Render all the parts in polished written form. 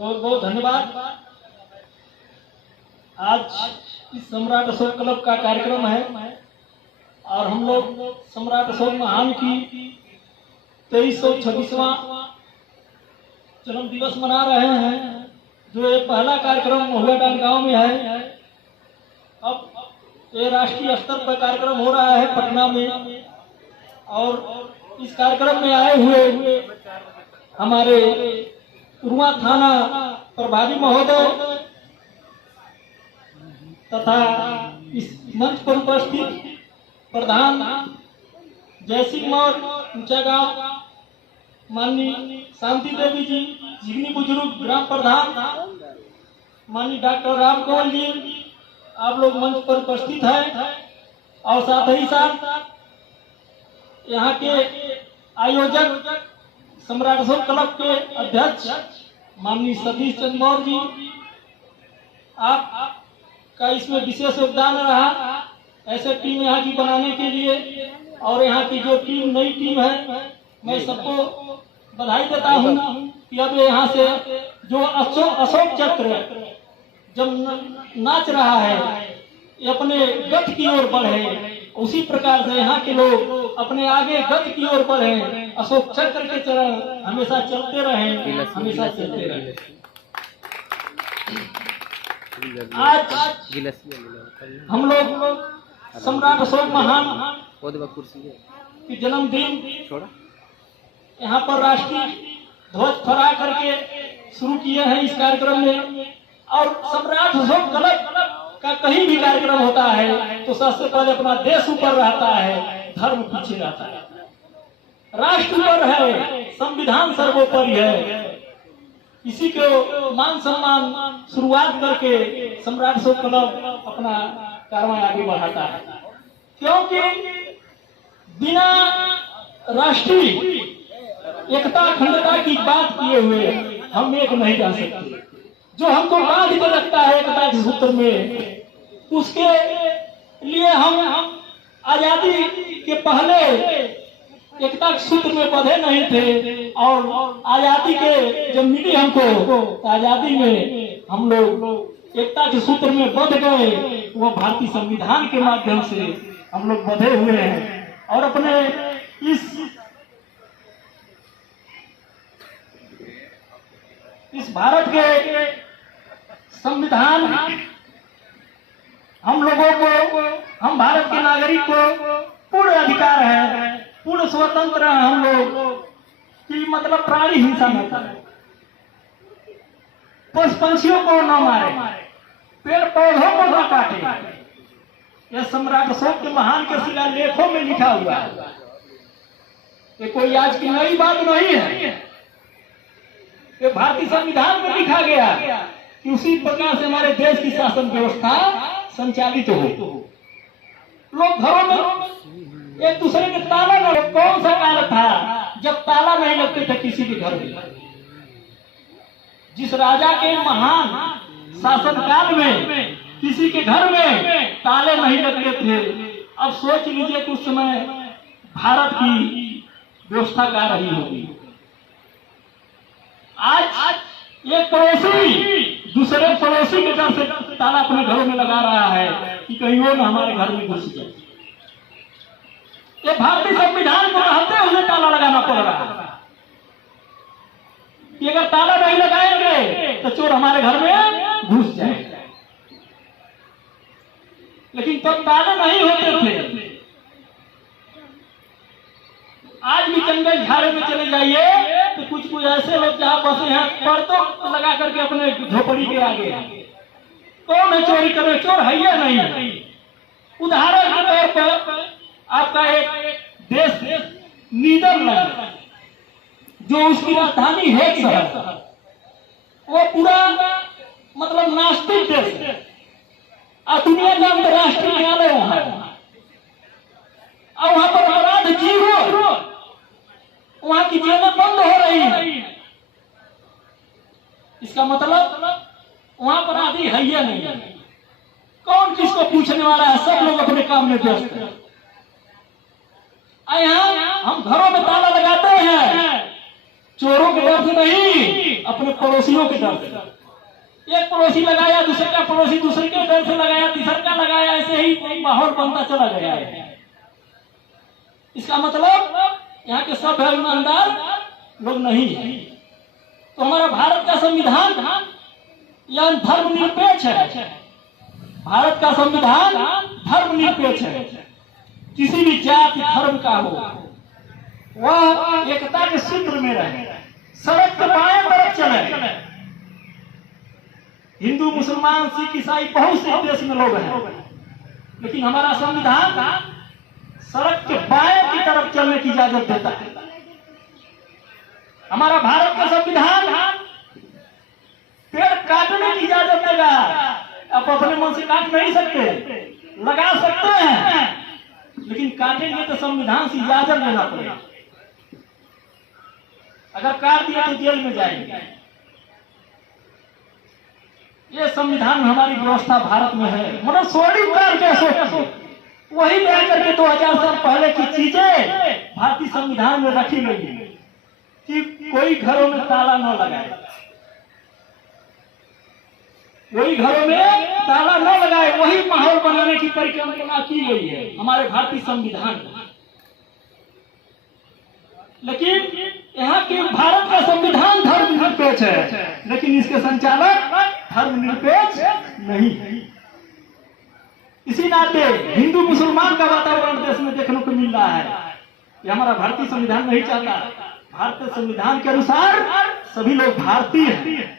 बहुत बहुत धन्यवाद। आज इस सम्राट अशोक क्लब का कार्यक्रम है और हम लोग सम्राट अशोक महान की 2326वां जन्म दिवस मना रहे हैं, जो ये पहला कार्यक्रम महुआडांड गांव में है। अब ये राष्ट्रीय स्तर पर कार्यक्रम हो रहा है पटना में, और इस कार्यक्रम में आए हुए हमारे उरुआ थाना प्रभारी महोदय तथा इस मंच पर उपस्थित प्रधान जयसिंह मौर्य ऊंचा गांव, माननीय शांति देवी जी जिगनी बुजुर्ग ग्राम प्रधान, माननीय डॉक्टर राम कंवल जी, आप लोग मंच पर उपस्थित हैं, और साथ ही साथ यहाँ के आयोजक सम्राट अशोक क्लब के अध्यक्ष माननीय सतीश चंद्र मौर्य जी, आपका इसमें विशेष योगदान रहा ऐसे टीम यहाँ की बनाने के लिए। और यहाँ की जो टीम नई टीम है, मैं सबको बधाई देता हूँ कि अब यहाँ से जो अशोक चक्र जब नाच रहा है ये अपने गत की ओर बढ़े, उसी प्रकार से यहाँ के लोग अपने आगे गत की ओर बढ़े, अशोक चक्र के चरण हमेशा चलते रहे, हमेशा चलते रहे। आज हम लोग सम्राट अशोक महान की जन्मदिन यहाँ पर राष्ट्रीय ध्वज फहरा करके शुरू किए हैं इस कार्यक्रम में। और सम्राट अशोक क्लब का कहीं भी कार्यक्रम होता है तो सबसे पहले अपना देश ऊपर रहता है, धर्म पीछे रहता है, राष्ट्र ऊपर है, संविधान सर्वोपरि है। इसी को मान सम्मान शुरुआत करके सम्राट अशोक क्लब अपना कार्रवाई आगे बढ़ाता है, क्योंकि बिना राष्ट्रीय एकता अखंडता की बात किए हुए हम एक नहीं रह सकते। जो हमको बांध के रखता है एकता के सूत्र में, उसके लिए हम आजादी के पहले एकता के सूत्र में बंधे नहीं थे, और आजादी के जब मिली हमको तो आजादी में हम लोग एकता के सूत्र में बंध गए। वो भारतीय संविधान के माध्यम से हम लोग बंधे हुए हैं, और अपने इस भारत के संविधान हम लोगों को, हम भारत के नागरिक को पूर्ण अधिकार है, पूर्ण स्वतंत्र है हम लोग कि मतलब प्राणी हिंसा न करें, पशु पंछियों को न मारे, पेड़ पौधों को न काटे। यह सम्राट अशोक के महान के शिलालेखों में लिखा हुआ है, ये कोई आज की नई बात नहीं है। ये भारतीय संविधान में लिखा गया कि उसी प्रकार से हमारे देश की शासन व्यवस्था संचालित हो। लोग घरों में एक दूसरे के ताला न, कौन सा काल था जब ताला नहीं लगते थे किसी के घर में? जिस राजा के महान शासन काल में किसी के घर में ताले नहीं लगते थे, अब सोच लीजिए कि उस समय भारत की व्यवस्था क्या रही होगी। आज एक पड़ोसी दूसरे पड़ोसी के घर से ताला अपने घरों में लगा रहा है कि कहीं वो न हमारे घर में घुस जाए। ये भारतीय संविधान को रहते हुए ताला लगाना पड़ रहा है कि अगर ताला नहीं लगाएंगे तो चोर हमारे घर में घुस जाएगा। लेकिन तब ताले नहीं होते थे। आज भी जंगल झाड़े में चले जाइए तो कुछ ऐसे लोग जहाँ बसे हैं पर्दों लगा करके अपने झोपड़ी के आगे, कौन है चोरी करे? चोर है या नहीं? उदाहरण के तौर पर आपका एक देश नीदरलैंड, जो उसकी राजधानी है शहर, वो पूरा मतलब नास्तिक देश है, और दुनिया का अंतर्राष्ट्रीय न्यायालय वहां है, और वहां पर अपराध जीरो, वहां की जेलें बंद हो रही है। इसका मतलब वहां पर आदि है या नहीं? कौन किसको पूछने वाला है? सब लोग अपने काम में व्यस्त हैं। यहाँ हम घरों में ताला लगाते हैं, चोरों के डर से नहीं, अपने पड़ोसियों के डर से। एक पड़ोसी लगाया, दूसरे का पड़ोसी दूसरे के डर से लगाया, तीसरा का लगाया, ऐसे ही माहौल बनता चला गया है। इसका मतलब यहाँ के सब ईमानदार लोग नहीं है। तो हमारा भारत का संविधान यह धर्मनिरपेक्ष है। भारत का संविधान धर्मनिरपेक्ष है। किसी भी जाति धर्म का हो वह एकता के सूत्र में रहे, सड़क के बाएं तरफ चले। हिंदू, मुसलमान, सिख, ईसाई बहुत से देश में लोग हैं, लेकिन हमारा संविधान सड़क के बाएं की तरफ चलने की इजाजत देता है। हमारा भारत का संविधान पेड़ काटने की इजाजत देगा। आप अपने मन से काट नहीं सकते, लगा सकते हैं, लेकिन काटेंगे तो संविधान से इजाजत लेना पड़ेगा। अगर काट दिया तो जेल में जाएंगे। ये संविधान में हमारी व्यवस्था भारत में है। मतलब सोड़ी कर कैसे वही ले करके 2000 साल पहले की चीजें भारतीय संविधान में रखी गई है कि कोई घरों में ताला न लगाए, कोई घरों में ताला न लगाए। वही माहौल बनाने की परिकल्पना की गई है हमारे भारतीय संविधान में। लेकिन यहाँ के भारत का संविधान धर्मनिरपेक्ष है, लेकिन इसके संचालक धर्मनिरपेक्ष नहीं है। इसी नाते हिंदू मुसलमान का वातावरण देश में देखने को मिल रहा है। ये हमारा भारतीय संविधान नहीं चाहता। भारतीय संविधान के अनुसार सभी लोग भारतीय हैं,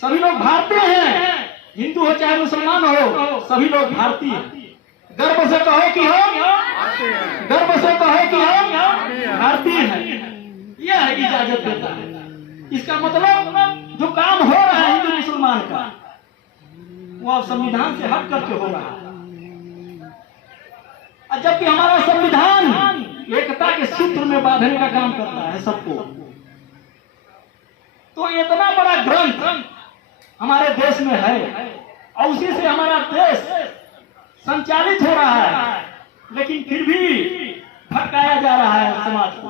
सभी लोग भारतीय हैं। हिंदू हो चाहे मुसलमान हो, सभी लोग भारतीय हैं। गर्व से कहो कि हम, गर्व से कहो कि हम भारतीय हैं, यह इजाजत देता है। इसका मतलब जो काम हो रहा है हिंदू मुसलमान का, वो संविधान से हट करके हो रहा है। जबकि हमारा संविधान एकता के सूत्र में बांधने का काम करता है सबको। तो इतना बड़ा ग्रंथ हमारे देश में है और उसी से हमारा देश संचालित हो रहा है, लेकिन फिर भी भटकाया जा रहा है समाज को।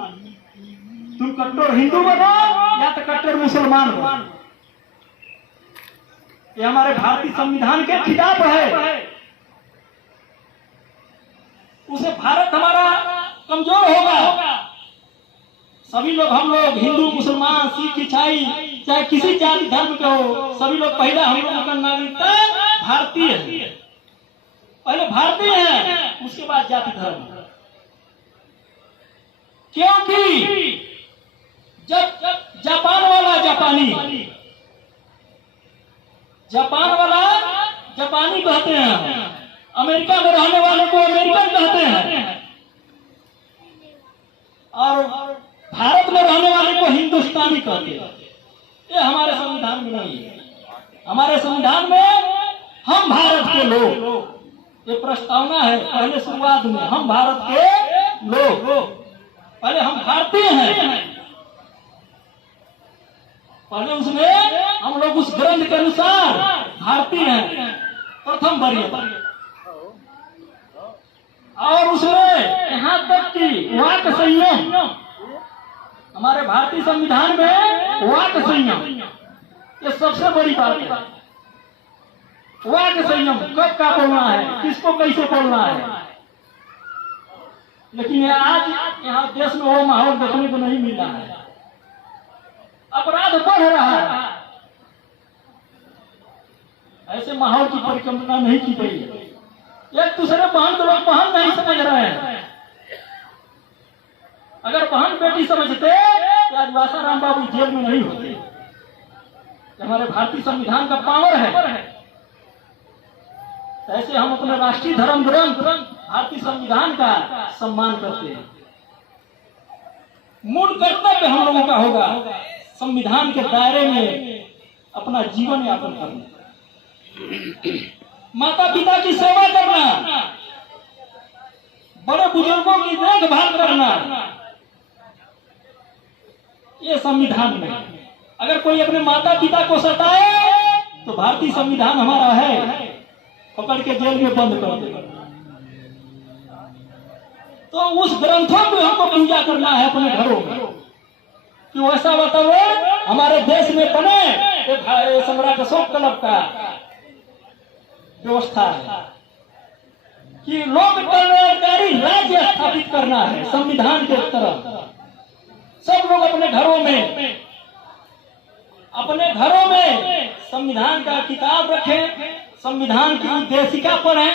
तुम कट्टर हिंदू बनो या तो कट्टर मुसलमान बनो। ये हमारे भारतीय संविधान के खिलाफ है। उसे भारत हमारा कमजोर होगा। सभी लोग, हम लोग हिंदू, मुसलमान, सिख, ईसाई, चाहे किसी जाति धर्म के हो, सभी लोग पहले हम लोगों का नागरिकता भारतीय है। पहले भारतीय है, उसके बाद जाति धर्म। क्योंकि जब जापान वाला जापानी, जापान वाला जापानी कहते हैं, अमेरिका में रहने वाले को अमेरिकन कहते हैं, और भारत में रहने वाले को हिंदुस्तानी कहते हैं। ये हमारे संविधान में नहीं है। हमारे संविधान में हम भारत के लोग, ये प्रस्तावना है पहले शुरुआत में, हम भारत के लोग, पहले हम भारतीय हैं। पहले उसमें हम लोग उस ग्रंथ के अनुसार भारतीय हैं, प्रथम वरीयता। और उसमें यहाँ तक कि वाक संयम, हमारे भारतीय संविधान में वाक संयम ये सबसे बड़ी बात है। वाक संयम, कब क्या बोलना है, किसको कैसे बोलना है। लेकिन आज यहाँ देश में वो माहौल देखने को नहीं मिल रहा है। अपराध बढ़ रहा है। ऐसे माहौल की परिकल्पना नहीं की गई है। एक दूसरे बहन को लोग बहन नहीं समझ रहे हैं। अगर बहन बेटी समझते तो आज आसाराम बाबू जेल में नहीं होते। हमारे भारतीय संविधान का पावर है। ऐसे हम अपने राष्ट्रीय धर्म ग्रंथ भारतीय संविधान का सम्मान करते हैं। मूल कर्तव्य हम लोगों का होगा संविधान के दायरे में अपना जीवन यापन करना, माता पिता की सेवा करना, बड़े बुजुर्गों की देखभाल करना, ये संविधान में। अगर कोई अपने माता पिता को सताए तो भारतीय संविधान हमारा है, पकड़ के जेल में बंद कर देगा। तो उस ग्रंथों को हमको पूजा करना है अपने घरों में। कि वैसा वातावरण हमारे देश में बने। सम्राट अशोक कलब का व्यवस्था है कि लोक कल्याणकारी राज्य स्थापित करना है संविधान के तरह। सब लोग अपने घरों में संविधान का किताब रखें, संविधान की उद्देशिका पढ़ें,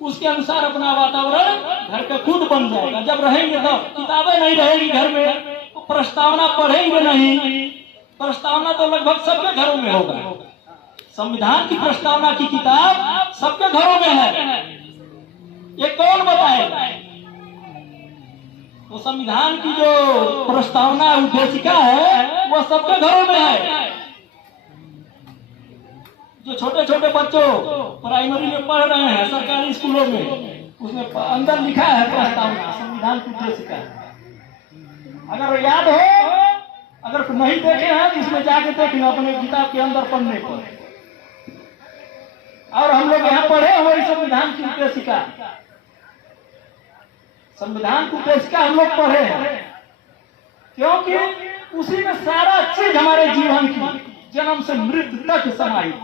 उसके अनुसार अपना वातावरण घर का खुद बन जाएगा। जब रहेंगे तो किताबें नहीं रहेगी घर में, तो प्रस्तावना पढ़ेंगे नहीं। प्रस्तावना तो लगभग सबके घरों में होगा। संविधान की प्रस्तावना की किताब सबके घरों में है, ये कौन बताएगा? तो संविधान की जो प्रस्तावना उद्देशिका है वो सबके घरों में है। जो छोटे छोटे बच्चों प्राइमरी में पढ़ रहे हैं सरकारी स्कूलों में, उसमें अंदर लिखा है प्रस्तावना संविधान की उद्देशिका। अगर याद हो, अगर नहीं देखे हैं तो इसमें जाके देखें अपने किताब के अंदर पढ़ने पर। और हम लोग यहाँ पढ़े हमारी संविधान की उद्देशिका, संविधान की उद्देशिका हम लोग पढ़े हैं, क्योंकि उसी में सारा चीज हमारे जीवन की जन्म से मृत्यु तक समाहित।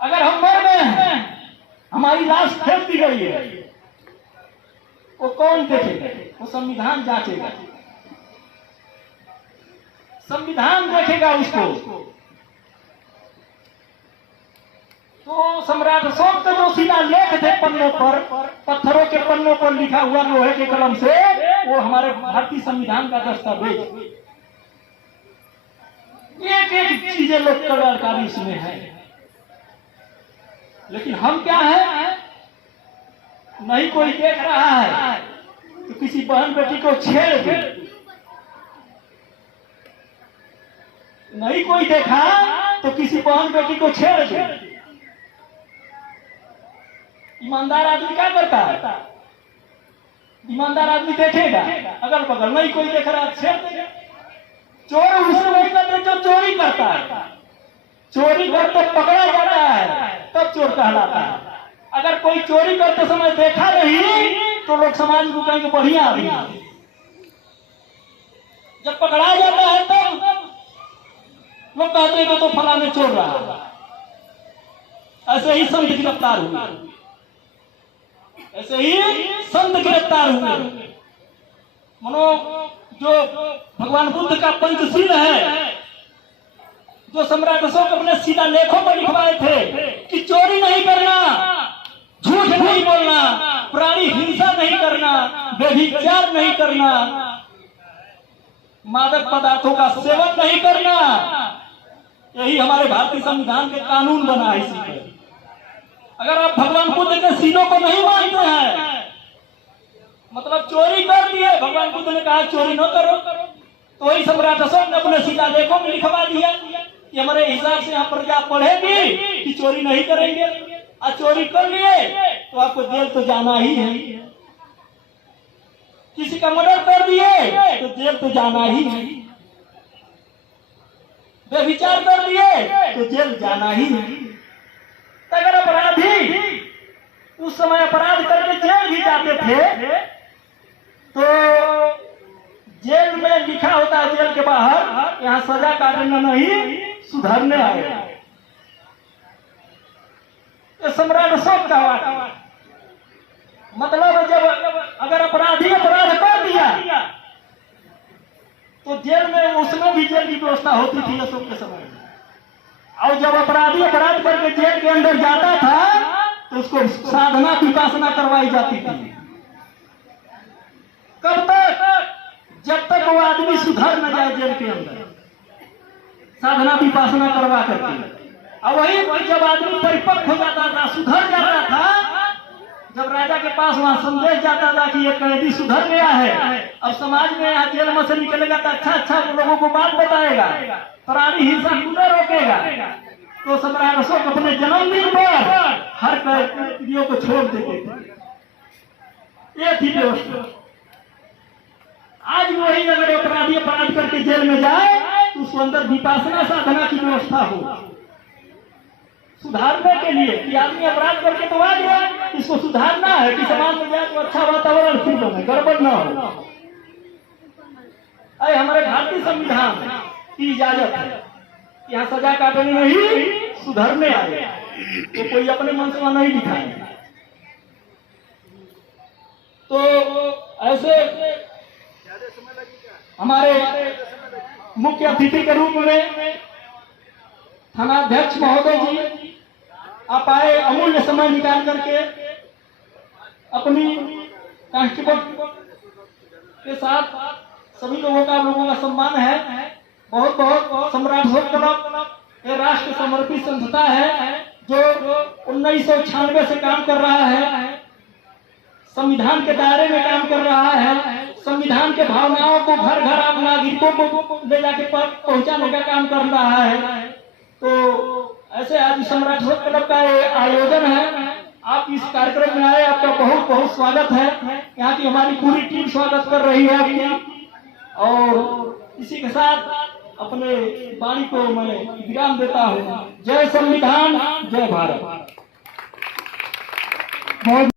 अगर हम मर गए हैं, हमारी लाश फेंक दी गई है, वो कौन देखेगा? वो संविधान जांचेगा, संविधान देखेगा उसको। तो सम्राट अशोक का जो शिलालेख थे पन्नों पर, पत्थरों के पन्नों पर लिखा हुआ लोहे के कलम से, वो हमारे भारतीय संविधान का दस्तावेज। एक एक चीजें लोग कल्याणकारी इसमें है, लेकिन हम क्या है, नहीं कोई देख रहा है तो किसी बहन बेटी को छेड़ दे, नहीं कोई देखा तो किसी बहन बेटी को छेड़ दे। ईमानदार आदमी क्या करता है? ईमानदार आदमी देखेगा, अगल बगल नहीं कोई देख रहा छेड़ देगा। चोर उससे नहीं करते जो चोरी करता है, चोरी करते पकड़ा जाता है तब चोर कहलाता है। अगर कोई चोरी करते समय देखा नहीं तो लोग समाज को कहेंगे बढ़िया आदमी। जब पकड़ा जाता है तब लोग कहते हैं तो फलाने चोर रहा। ऐसे ही संत गिरफ्तार हुए, ऐसे ही संत गिरफ्तार हुए। मनो जो भगवान बुद्ध का पंचशील है, जो सम्राट अशोक अपने शिलालेखों पर लिखवाए थे कि चोरी नहीं करना, झूठ नहीं बोलना, प्राणी हिंसा नहीं करना, व्यभिचार नहीं करना, मादक पदार्थों का सेवन नहीं करना, यही हमारे भारतीय संविधान के कानून बना है। इसी पर अगर आप भगवान बुद्ध के शीलों को नहीं मानते हैं, मतलब चोरी कर दिए, भगवान बुद्ध ने कहा चोरी न करो, तो वही सम्राट अशोक ने अपने शिलालेखों में लिखवा दिया कि हमारे हिसाब से यहाँ प्रजा पढ़ेगी कि चोरी नहीं करेंगे, और चोरी कर लिए तो आपको जेल तो जाना ही है। किसी का मर्डर कर दिए तो जेल तो जाना ही है, व्यभिचार कर दिए तो जेल जाना ही है। अगर अपराधी उस समय अपराध करके जेल भी जाते थे तो जेल में लिखा होता है, जेल के बाहर यहाँ सजा काटना नहीं, सुधरने आए। ये सम्राट अशोक का वाक्य, मतलब जब अगर अपराधी अपराध कर दिया तो जेल में, उसमें भी जेल की व्यवस्था होती थी अशोक के समय। और जब अपराधी अपराध करके जेल के अंदर जाता था तो उसको साधना विपासना करवाई जाती थी। कब तक? जब तक वो आदमी सुधर न जाए जेल के अंदर, साधना विपासना करवा करके। और वही जब आदमी परिपक्व हो जाता था, सुधर जाता था, जब राजा के पास वहां संदेश जाता था कि ये कैदी सुधर गया है, अब समाज में यहाँ जेल में से निकलेगा तो अच्छा अच्छा लोगों को बात बताएगा, प्राणी हिंसा न रोकेगा, तो सम्राट अशोक अपने जन्मदिन पर हर कैदियों को छोड़ देते थे। ये थी व्यवस्था। आज वही अगर अपराधी अपराध करके जेल में जाए तो उसको अंदर विपासना साधना की व्यवस्था हो, सुधारने के लिए कि आदमी अपराध करके तो आ गया, इसको सुधारना है कि समाज में जाए तो अच्छा वातावरण फिर बने, गड़बड़ न हो। अरे हमारे भारतीय संविधान की इजाजत है, यहाँ सजा काटने नहीं सुधरने आए, तो कोई अपने मन से नहीं लिखा है। तो ऐसे हमारे मुख्य अतिथि के रूप में थानाध्यक्ष महोदय जी आप आए, अमूल्य समय निकाल करके अपनी कांस्टेबल के साथ सभी लोगों का सम्मान है। बहुत बहुत सम्राट अशोक क्लब राष्ट्र समर्पित संस्था है जो 1996 से काम कर रहा है, संविधान के दायरे में काम कर रहा है, संविधान के भावनाओं को घर घर आप नागरिकों को ले जाके पहुंचाने का काम कर रहा है। तो ऐसे आज सम्राट अशोक क्लब का आयोजन है, आप इस कार्यक्रम में आए, आपका बहुत बहुत स्वागत है। यहाँ की हमारी पूरी टीम स्वागत कर रही है आपकी। और इसी के साथ अपने वाणी को मैं विराम देता हूँ। जय संविधान, जय भारत।